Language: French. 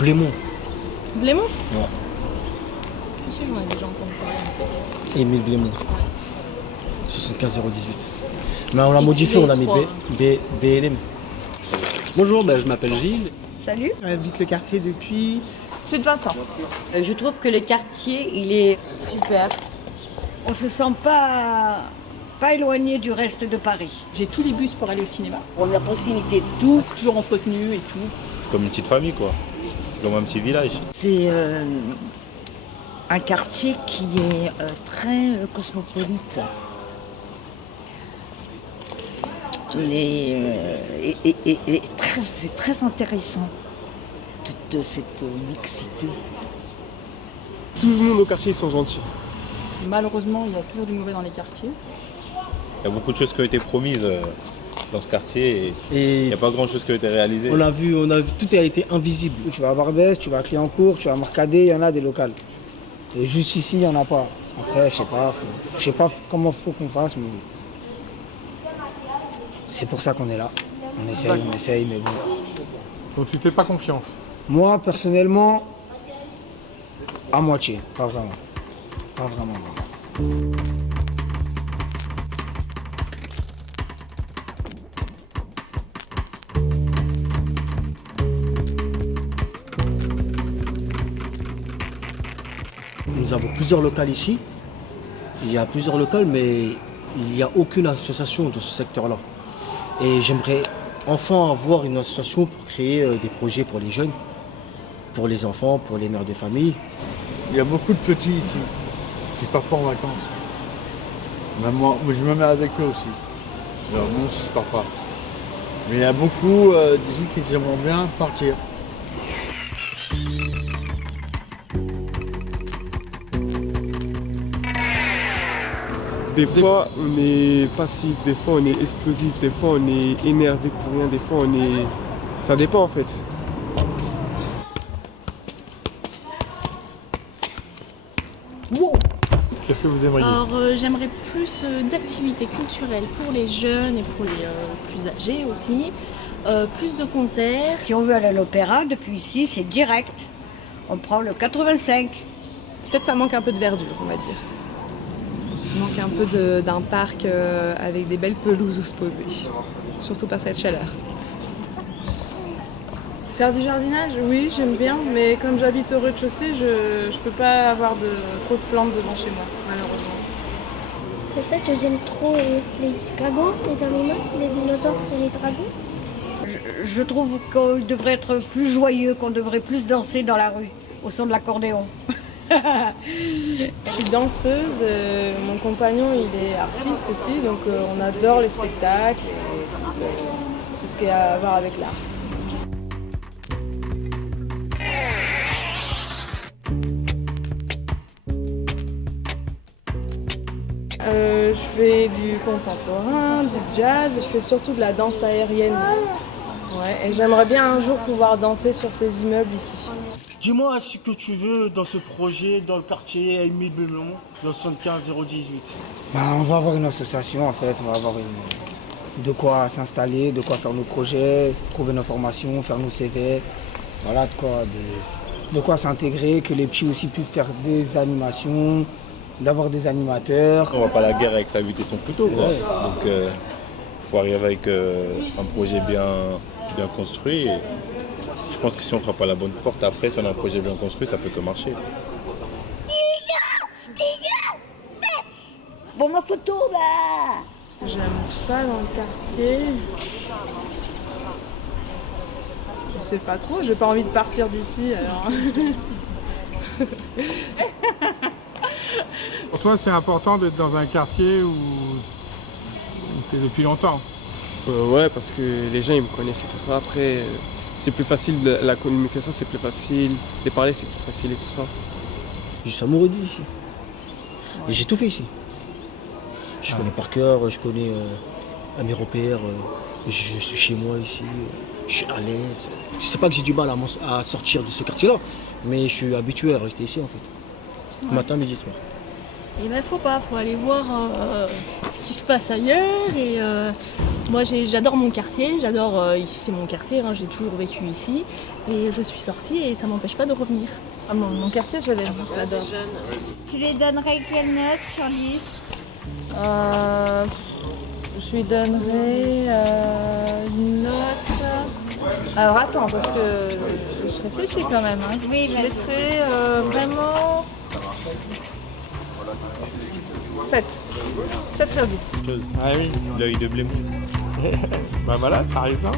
Blémont. Blémont? Ouais. Je sais, j'en ai déjà entendu parler en fait. C'est Émile Blémont. 75 018. Mais on l'a Et modifié, tu on l'a mis trois. BLM. Bonjour, je m'appelle Gilles. Salut. J'habite le quartier depuis Plus de 20 ans. Je trouve que le quartier, il est super. On se sent pas éloigné du reste de Paris. J'ai tous les bus pour aller au cinéma. On a la proximité de tout. C'est toujours entretenu et tout. C'est comme une petite famille, quoi. C'est comme un petit village. C'est un quartier qui est très cosmopolite. C'est très intéressant, toute cette mixité. tout le monde au quartier, ils sont gentils. Malheureusement, il y a toujours du mauvais dans les quartiers. Il y a beaucoup de choses qui ont été promises dans ce quartier et il Et n'y a pas grand-chose qui a été réalisé. on a vu, tout a été invisible. Tu vas à Barbès, tu vas à Clignancourt, tu vas à Marcadet, il y en a des locales. Et juste ici, il n'y en a pas. Après, je sais pas comment il faut qu'on fasse, mais c'est pour ça qu'on est là. On essaye, mais bon. Donc tu fais pas confiance. Moi, personnellement, à moitié, pas vraiment. Pas vraiment. Nous avons plusieurs locales ici. Il y a plusieurs locales, mais il n'y a aucune association de ce secteur-là. Et j'aimerais enfin avoir une association pour créer des projets pour les jeunes, pour les enfants, pour les mères de famille. Il y a beaucoup de petits ici qui partent pas en vacances. Même moi, je me mets avec eux aussi. Alors moi aussi je pars pas. Mais il y a beaucoup d'ici qui aimeraient bien partir. Des fois, on est passif, des fois, on est explosif, des fois, on est énervé pour rien, des fois, on est... Ça dépend, en fait. Qu'est-ce que vous aimeriez? Alors, j'aimerais plus d'activités culturelles pour les jeunes et pour les plus âgés aussi. Plus de concerts. Si on veut aller à l'opéra, depuis ici, c'est direct. On prend le 85. Peut-être ça manque un peu de verdure, on va dire. Il manque un peu d'un parc avec des belles pelouses où se poser, surtout par cette chaleur. Faire du jardinage, oui, j'aime bien, mais comme j'habite au rez-de-chaussée, je peux pas avoir trop de plantes devant chez moi, malheureusement. Le fait que j'aime trop les dragons, les animaux, les dinosaures et les dragons. Je trouve qu'on devrait être plus joyeux, qu'on devrait plus danser dans la rue, au son de l'accordéon. Je suis danseuse, mon compagnon il est artiste aussi, donc on adore les spectacles et tout ce qui a à voir avec l'art. Je fais du contemporain, du jazz et je fais surtout de la danse aérienne. Ouais, et j'aimerais bien un jour pouvoir danser sur ces immeubles ici. Dis-moi ce que tu veux dans ce projet, dans le quartier Émile Blémont, dans 75 018. On va avoir une association, en fait. On va avoir de quoi s'installer, de quoi faire nos projets, trouver nos formations, faire nos CV. Voilà, de quoi s'intégrer, que les petits aussi puissent faire des animations, d'avoir des animateurs. On va pas à la guerre avec sa bute et son couteau, quoi. Ouais. Donc il faut arriver avec un projet bien construit. Et je pense que si on frappe pas la bonne porte, après, si on a un projet bien construit, ça peut que marcher. Bon, ma photo, là. J'aime pas dans le quartier. Je sais pas trop, j'ai pas envie de partir d'ici alors. Pour toi, c'est important d'être dans un quartier où tu es depuis longtemps? Ouais, parce que les gens, ils me connaissent et tout ça. Après, c'est plus facile, la communication, c'est plus facile. Les parler, c'est plus facile et tout ça. Je suis amoureux d'ici. Et j'ai tout fait ici. Je connais par cœur, je connais à mes repères, je suis chez moi ici, je suis à l'aise. Je sais pas que j'ai du mal à sortir de ce quartier-là, mais je suis habitué à rester ici en fait. Ouais. Matin, midi, soir. Et ben faut aller voir ce qui se passe ailleurs. Et moi j'adore mon quartier, ici c'est mon quartier, hein, j'ai toujours vécu ici. Et je suis sortie et ça m'empêche pas de revenir. Ah, mon quartier, je l'aime, je l'adore. Tu lui donnerais quelle note sur 10? Je lui donnerais une note. Alors attends, parce que je réfléchis quand même. Hein. Oui, je vas-y. mettrais vraiment 7. 7 sur 10. Ah oui, l'œil de blême. Bah voilà, t'as raison.